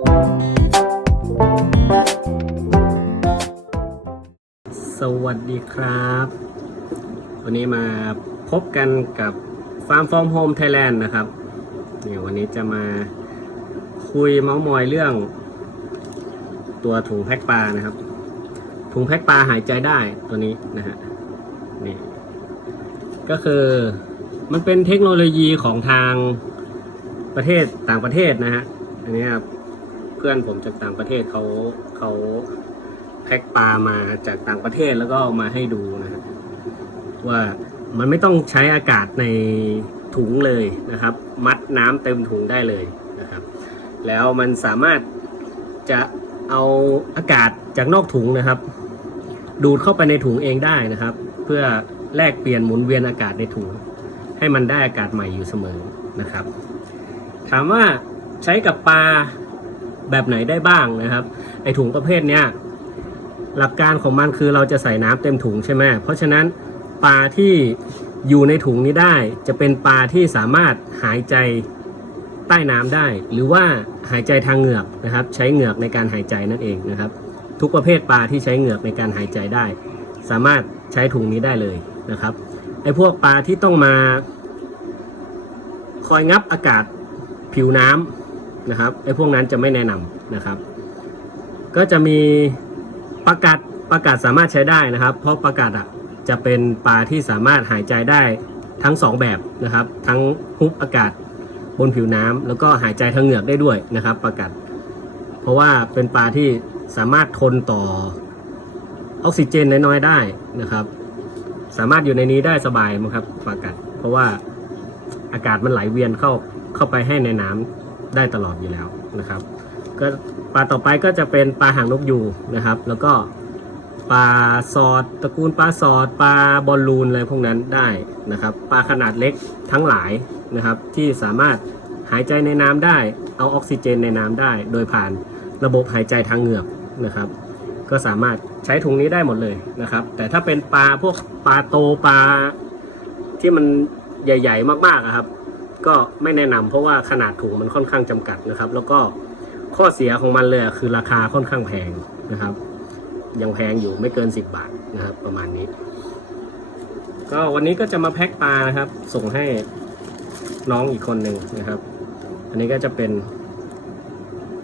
สวัสดีครับ วันนี้มาพบกันกับ Farm from Home Thailand นะครับเนี่ยวันนี้จะมาคุยเมาส์มอยเรื่อง ตัวถุงแพ็คปลานะครับ ถุงแพ็คปลาหายใจได้ตัวนี้นะฮะนี่ก็คือมันเป็นเทคโนโลยีของทางประเทศต่างประเทศนะฮะอันนี้ครับ เพื่อนผมจากต่างประเทศเขาเขาแพ็คปลามาจากต่างประเทศแล้วก็มาให้ดูนะฮะว่ามันไม่ต้องใช้อากาศในถุงเลยนะครับ มัดน้ำเต็มถุงได้เลยนะครับ แล้วมันสามารถจะเอาอากาศจากนอกถุงนะครับ ดูดเข้าไปในถุงเองได้นะครับ เพื่อแลกเปลี่ยนหมุนเวียนอากาศในถุง ให้มันได้อากาศใหม่อยู่เสมอนะครับ ถามว่าใช้กับปลา แบบไหนได้บ้างนะครับ ไอถุงประเภทเนี้ยหลักการของมันคือเราจะใส่น้ำเต็มถุงใช่ไหมเพราะฉะนั้นปลาที่อยู่ในถุงนี้ได้จะเป็นปลาที่สามารถหายใจใต้น้ำได้ หรือว่าหายใจทางเหงือกนะครับ ใช้เหงือกในการหายใจนั่นเองนะครับ ทุกประเภทปลาที่ใช้เหงือกในการหายใจได้ สามารถใช้ถุงนี้ได้เลยนะครับไอ้พวกปลาที่ต้องมา คอยงับอากาศผิวน้ำ นะครับไอ้พวกนั้นจะไม่แนะนำนะครับ ก็จะมีประกาศประกาศสามารถใช้ได้นะครับ เพราะประกาศอะจะเป็นปลาที่สามารถหายใจได้ทั้งสองแบบนะครับ ทั้งฮุบอากาศบนผิวน้ำแล้วก็หายใจทางเหงือกได้ด้วยนะครับ ประกาศเพราะว่าเป็นปลาที่สามารถทนต่อออกซิเจนน้อยๆได้นะครับ สามารถอยู่ในนี้ได้สบายมั้งครับประกาศเพราะว่าอากาศมันไหลเวียนเข้าเข้าไปให้ในน้ำ ได้ตลอดอยู่แล้วนะครับก็ปลาต่อไปก็จะเป็นปลาหางนกยูงนะครับ แล้วก็ปลาสอดตระกูลปลาสอดปลาบอลลูนอะไรพวกนั้นได้นะครับปลาขนาดเล็กทั้งหลายนะครับ ที่สามารถหายใจในน้ำได้ เอาออกซิเจนในน้ำได้ โดยผ่านระบบหายใจทางเหงือกนะครับ ก็สามารถใช้ถุงนี้ได้หมดเลยนะครับ แต่ถ้าเป็นปลาพวกปลาโตปลาที่มันใหญ่ ๆ มากๆครับ ก็ไม่แนะนำเพราะว่าขนาดถุงมันค่อนข้างจำกัดนะครับ แล้วก็ข้อเสียของมันเลยคือราคาค่อนข้างแพงนะครับ ยังแพงอยู่ไม่เกิน 10 บาทนะครับ ประมาณนี้ ก็วันนี้ก็จะมาแพ็คปลานะครับ ส่งให้น้องอีกคนหนึ่งนะครับ อันนี้ก็จะเป็น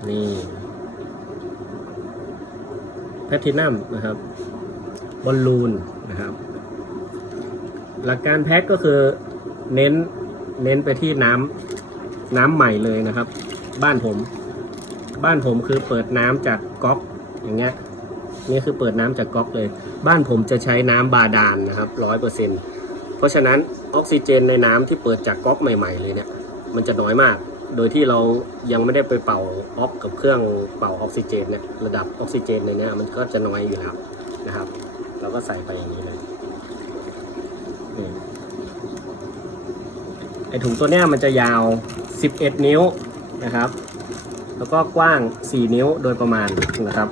นี่แพทินัมนะครับบอลลูนนะครับ หลักการแพ็คก็คือเน้น เน้นไปที่น้ำน้ำใหม่เลยนะครับ บ้านผม บ้านผมคือเปิดน้ำจากก๊อกอย่างเงี้ยนี่คือเปิดน้ำจากก๊อกเลย บ้านผมจะใช้น้ำบาดาลนนะครับร้อยเปอร์เซ็นเพราะฉะนั้นออกซิเจนในน้ำที่เปิดจากก๊อกใหม่ ๆ เลยเนี่ยมันจะน้อยมาก โดยที่เรายังไม่ได้ไปเป่าออกกับเครื่องเป่าออกซิเจนเนี่ยระดับออกซิเจนในเนี้มันก็จะน้อยอยู่แล้วนะครับ เราก็ใส่ไปอย่างนี้เลยนี่ไอ ถุงตัวเนี้ยมันจะยาว 11 นิ้วนะครับ แล้วก็กว้าง 4 นิ้วโดยประมาณนะครับ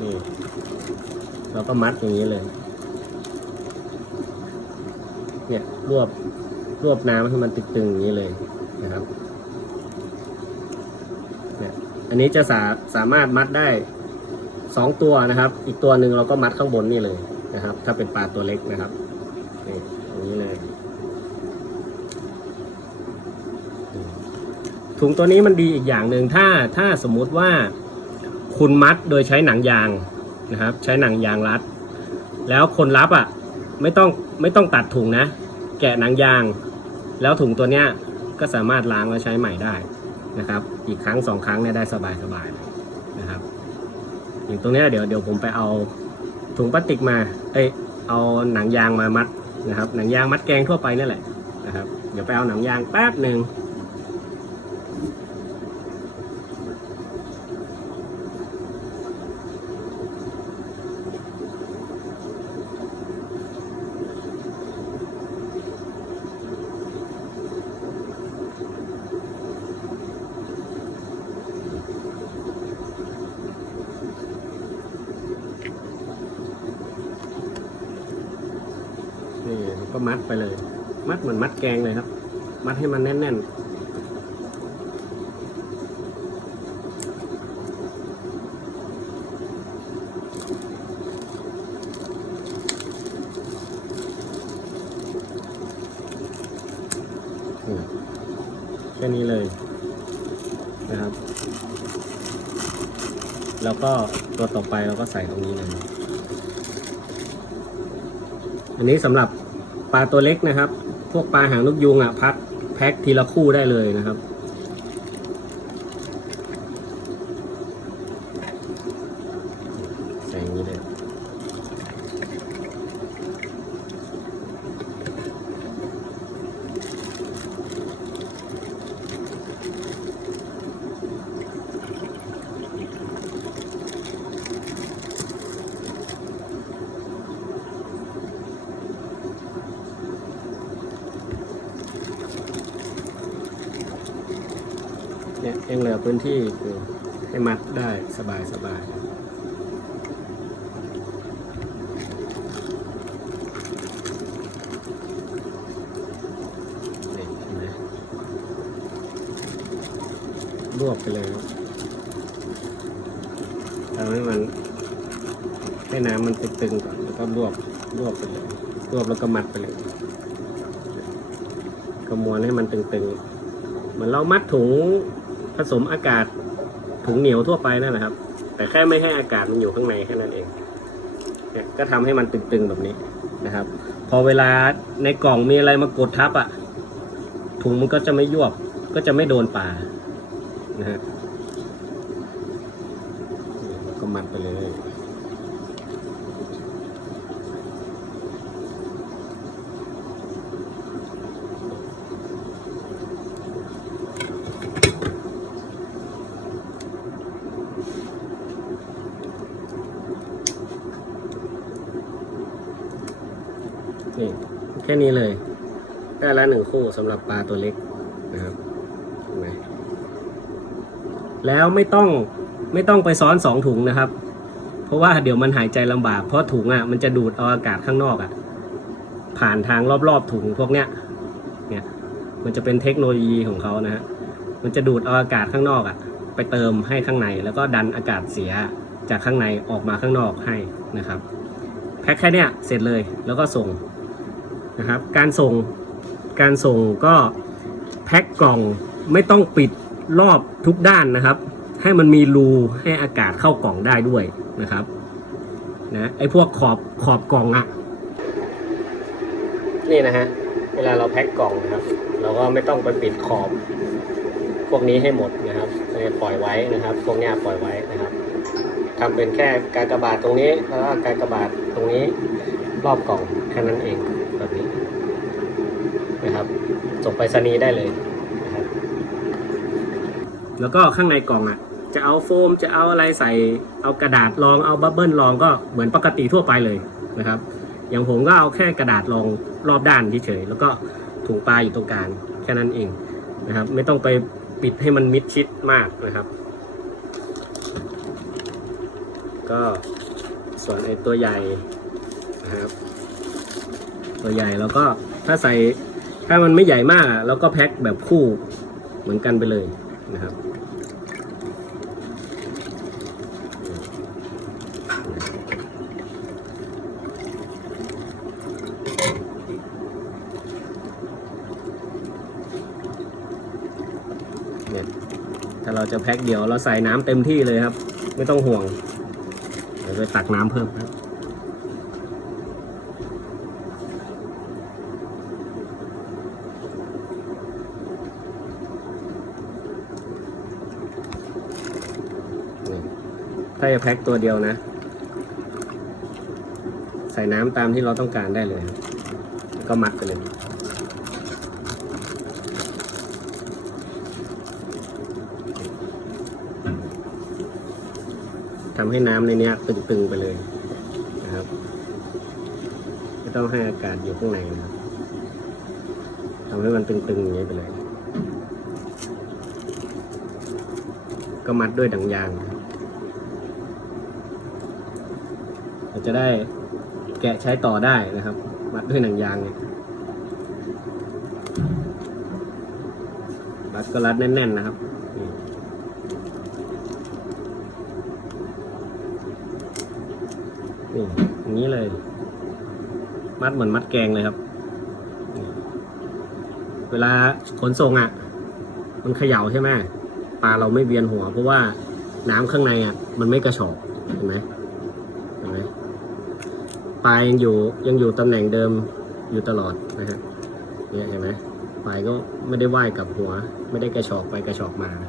นี่เราก็มัดอย่างนี้เลย เนี่ยรวบรวบน้ำให้มันตึงๆอย่างนี้เลยนะครับเนี่ยอันนี้จะสาสามารถมัดได้สองตัวนะครับ อีกตัวหนึ่งเราก็มัดข้างบนนี่เลยนะครับ ถ้าเป็นปลาตัวเล็กนะครับนี่อย่างนี้เลย ถุงตัวนี้มันดีอีกอย่างหนึ่งถ้าถ้าสมมุติว่าคุณมัดโดยใช้หนังยางนะครับ ใช้หนังยางรัด แล้วคนรับอะไม่ต้องไม่ต้องตัดถุงนะ แกะหนังยาง แล้วถุงตัวเนี้ยก็สามารถล้างแล้วใช้ใหม่ได้นะครับ อีกครั้งสองครั้งเนี่ยได้สบายสบายเลยนะครับอย่างตรงเนี้ยเดี๋ยวเดี๋ยวผมไปเอาถุงพลาสติกมา เอ้ยเอาหนังยางมามัดนะครับ หนังยางมัดแกงทั่วไปนี่แหละนะครับ เดี๋ยวไปเอาหนังยางแป๊บหนึ่ง มัดไปเลย มัดเหมือนมัดแกงเลยครับ มัดให้มันแน่นๆแค่นี้เลยนะครับ แล้วก็ตัวต่อไปเราก็ใส่ตรงนี้เลย อันนี้สำหรับ ปลาตัวเล็กนะครับ พวกปลาหางนกยุงอะพักแพ็คทีละคู่ได้เลยนะครับ ใส่อย่างนี้เลย เนี่ ยังเหลือพื้นที่ให้มัดได้สบายสบายเห็นไหมรวบไปเลยครับทำให้มันให้น้ำมันตึงๆก่อนแล้วก็รวบรวบไปเลยรวบแล้วก็มัดไปเลยก็มวนให้มันตึงๆเหมือนเรามัดถุง ผสมอากาศถุงเหนียวทั่วไปนั่นแหละครับ แต่แค่ไม่ให้อากาศมันอยู่ข้างในแค่นั้นเองเนี่ยก็ทำให้มันตึงๆแบบนี้นะครับ พอเวลาในกล่องมีอะไรมากดทับอะ่ะถุงมันก็จะไม่ยวบก็จะไม่โดนป่านะฮะก็มัดไปเลย นี่แค่นี้เลย ได้ละหนึ่งคู่สำหรับปลาตัวเล็กนะครับไแล้วไม่ต้องไม่ต้องไปซ้อนสองถุงนะครับ เพราะว่าเดี๋ยวมันหายใจลำบาก เพราะถุงอะมันจะดูดเอาอากาศข้างนอกอะ ผ่านทางรอบๆถุงพวกเนี้ยเนี่ยมันจะเป็นเทคโนโลยีของเขานะฮะมันจะดูดเอาอากาศข้างนอกอะ ไปเติมให้ข้างในแล้วก็ดันอากาศเสียจากข้างในออกมาข้างนอกให้นะครับ แพ็คแค่เนี้ยเสร็จเลยแล้วก็ส่ง นะครับ การส่งการส่งก็แพ็คกล่องไม่ต้องปิดรอบทุกด้านนะครับ ให้มันมีรูให้อากาศเข้ากล่องได้ด้วยนะครับนะไอ้พวกขอบขอบกล่องอะนี่นะฮะเวลาเราแพ็คกล่องนะครับ เราก็ไม่ต้องไปปิดขอบ พวกนี้ให้หมดนะครับปล่อยไว้นะครับ พวกนี้ปล่อยไว้นะครับทำเป็นแค่การกระบาดตรงนี้แล้วก็การกระบาดตรงนี้รอบกล่องแค่นั้นเอง แบบนี้นะครับ ส่งไปรษณีย์ได้เลยนะครับแล้วก็ข้างในกล่องอะ จะเอาโฟมจะเอาอะไรใส่เอากระดาษรองเอาบับเบิลรองก็เหมือนปกติทั่วไปเลยนะครับ อย่างผมก็เอาแค่กระดาษรองรอบด้านเฉยๆแล้วก็ถุงปลาอยู่ตรงกลางแค่นั้นเองนะครับ ไม่ต้องไปปิดให้มันมิดชิดมากนะครับ ก็ส่วนไอ้ตัวใหญ่นะครับ ตัวใหญ่แล้วก็ถ้าใส่ถ้ามันไม่ใหญ่มากเราก็แพ็คแบบคู่เหมือนกันไปเลยนะครับเนี่ยถ้าเราจะแพ็คเดียวเราใส่น้ำเต็มที่เลยครับ ไม่ต้องห่วงเดี๋ยวไปตักน้ำเพิ่มครับ ถ้าจะแพ็คตัวเดียวนะ ใส่น้ำตามที่เราต้องการได้เลยก็มัดไปเลยทำให้น้ำในเนี้ยตึงๆไปเลยนะครับ ไม่ต้องให้อากาศอยู่ข้างในนะครับทำให้มันตึงๆอย่างนี้ไปเลย ก็มัดด้วยดังยางนะครับ เราจะได้แกะใช้ต่อได้นะครับ มัดด้วยหนังยางเนี่ยรัดก็รัดแน่น ๆ นะครับนี่อย่างนี้เลย มัดเหมือนมัดแกงเลยครับ เวลาขนส่งอะ มันเขย่าใช่ไหมปลาเราไม่เวียนหัว เพราะว่าน้ำข้างในอะ มันไม่กระชอกเห็นไหม ปลายยังอยู่ยังอยู่ตำแหน่งเดิมอยู่ตลอดนะฮะเนี่ยเห็นไหมปลายก็ไม่ได้ว่ายกับหัว ไม่ได้กระชอกไปกระชอกมาน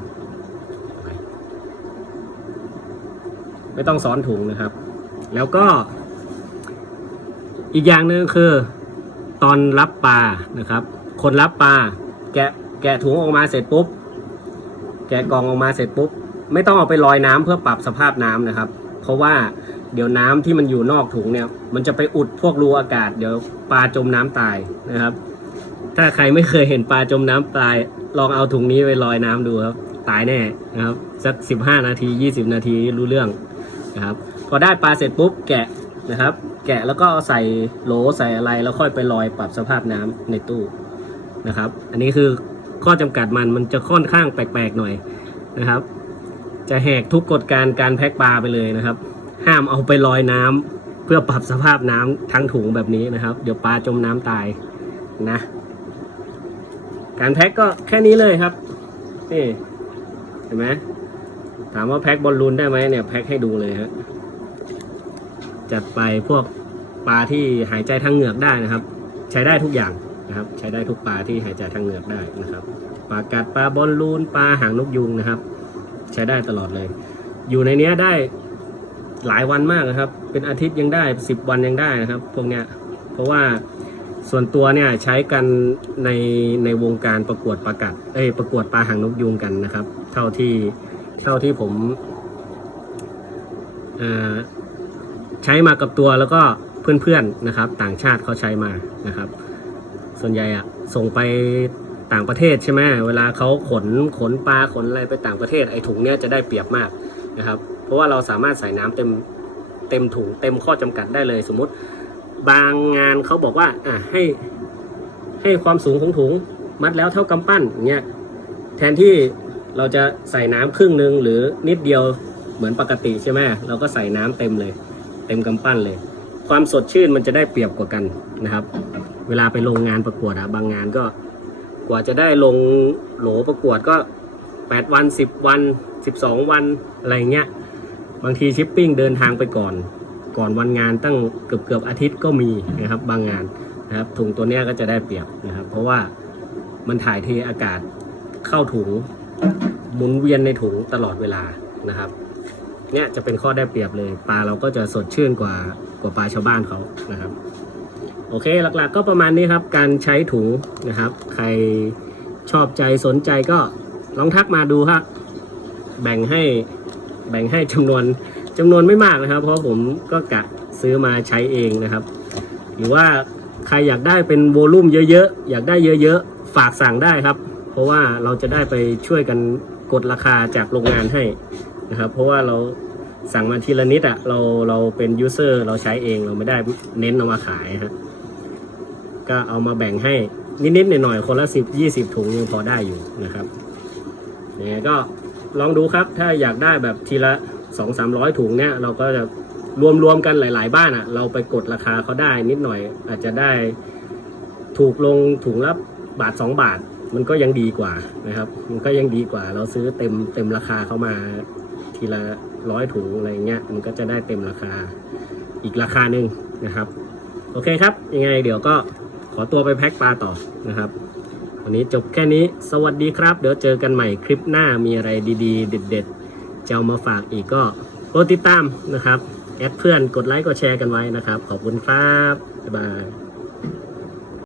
ไมไม่ต้องซ้อนถุงนะครับ แล้วก็ อีกอย่างหนึ่งคือ ตอนรับปลานะครับ คนรับปลาแกะแกะถุงออกมาเสร็จปุ๊บ แกะกล่องออกมาเสร็จปุ๊บ ไม่ต้องเอาไปลอยน้ำเพื่อปรับสภาพน้ำนะครับ เพราะว่า เดี๋ยวน้ำที่มันอยู่นอกถุงเนี่ย มันจะไปอุดพวกรูอากาศ เดี๋ยวปลาจมน้ำตายนะครับ ถ้าใครไม่เคยเห็นปลาจมน้ำตาย ลองเอาถุงนี้ไปลอยน้ำดูครับ ตายแน่นะครับ สักสิบห้านาทียี่สิบนาทีรู้เรื่องนะครับ พอได้ปลาเสร็จปุ๊บแกะนะครับ แกะแล้วก็ใส่โหลใส่อะไรแล้วค่อยไปลอยปรับสภาพน้ำในตู้นะครับ อันนี้คือข้อจำกัดมันมันจะค่อนข้างแปลกๆหน่อยนะครับ จะแหกทุกกฎการการแพ็คปลาไปเลยนะครับ ห้ามเอาไปลอยน้ำเพื่อปรับสภาพน้ำทั้งถุงแบบนี้นะครับ เดี๋ยวปลาจมน้ำตายนะ การแพ็คก็แค่นี้เลยครับนี่เห็นไหมถามว่าแพ็คบอลลูนได้ไหมเนี่ยแพ็คให้ดูเลยฮะจัดไปพวกปลาที่หายใจทางเหงือกได้นะครับ ใช้ได้ทุกอย่างนะครับ ใช้ได้ทุกปลาที่หายใจทางเหงือกได้นะครับปลากัดปลาบอลลูนปลาหางนกยุงนะครับ ใช้ได้ตลอดเลย อยู่ในเนี้ยได้ หลายวันมากนะครับ เป็นอาทิตย์ยังได้สิบวันยังได้นะครับ พวกเนี้ย เพราะว่าส่วนตัวเนี่ยใช้กันในในวงการประกวดประกัดเอ้ยประกวดปลาหางนกยุงกันนะครับ เท่าที่เท่าที่ผมใช้มากับตัวแล้วก็เพื่อนๆนะครับ ต่างชาติเขาใช้มานะครับ ส่วนใหญ่อะส่งไปต่างประเทศใช่ไหมเวลาเขาขนขนปลาขนอะไรไปต่างประเทศไอ้ถุงเนี้ยจะได้เปรียบมากนะครับ ราะว่าเราสามารถใส่น้ำเต็มเต็มถุงเต็มข้อจำกัดได้เลย สมมติบางงานเขาบอกว่าอะให้ให้ความสูงของถุงมัดแล้วเท่ากำปั้นเงี้ยแทนที่เราจะใส่น้ำครึ่งหนึ่งหรือนิดเดียวเหมือนปกติใช่ไหมเราก็ใส่น้ำเต็มเลย เต็มกำปั้นเลย ความสดชื่นมันจะได้เปรียบกว่ากันนะครับ เวลาไปลงงานประกวดอะบางงานก็กว่าจะได้ลงโหลประกวดก็ 8 วัน 10 วัน 12 วันอะไรเงี้ย บางทีชิปปิ้งเดินทางไปก่อน ก่อนวันงานตั้งเกือบเกือบอาทิตย์ก็มีนะครับบางงานนะครับถุงตัวนี้ก็จะได้เปรียบนะครับ เพราะว่ามันถ่ายเทอากาศเข้าถุงหมุนเวียนในถุงตลอดเวลานะครับเนี่ยจะเป็นข้อได้เปรียบเลยปลาเราก็จะสดชื่นกว่ากว่าปลาชาวบ้านเขานะครับ โอเคหลักๆก็ประมาณนี้ครับ การใช้ถุงนะครับ ใครชอบใจสนใจก็ลองทักมาดูครับแบ่งให้ แบ่งให้จำนวนจำนวนไม่มากนะครับ เพราะผมก็กะซื้อมาใช้เองนะครับ หรือว่าใครอยากได้เป็นโวลุ่มเยอะๆ อยากได้เยอะๆ ฝากสั่งได้ครับ เพราะว่าเราจะได้ไปช่วยกันกดราคาจากโรงงานให้นะครับ เพราะว่าเราสั่งมาทีละนิดอะเราเราเป็นยูเซอร์เราใช้เองเราไม่ได้เน้นเอามาขายฮะก็เอามาแบ่งให้นิดๆหน่อยๆคนละสิบยี่สิบถุงยังพอได้อยู่นะครับยังไงก็ ลองดูครับ ถ้าอยากได้แบบทีละสองสามร้อยถุงเนี่ยเราก็จะรวมๆกันหลาย ๆ บ้านอะ่ะ เราไปกดราคาเขาได้นิดหน่อย อาจจะได้ถูกลงถุงละบาทสองบาท มันก็ยังดีกว่านะครับ มันก็ยังดีกว่า เราซื้อเต็มเต็มราคาเข้ามาทีละร้อยถุงอะไรเงี้ย มันก็จะได้เต็มราคาอีกราคาหนึ่งนะครับ โอเคครับ ยังไงเดี๋ยวก็ขอตัวไปแพ็คปลาต่อนะครับ วันนี้จบแค่นี้สวัสดีครับ เดี๋ยวเจอกันใหม่คลิปหน้ามีอะไรดีๆ เด็ดๆจะเอามาฝากอีกก็โปรดติดตามนะครับ แอดเพื่อนกดไลค์กดแชร์กันไว้นะครับ ขอบคุณครับ บ๊ายบาย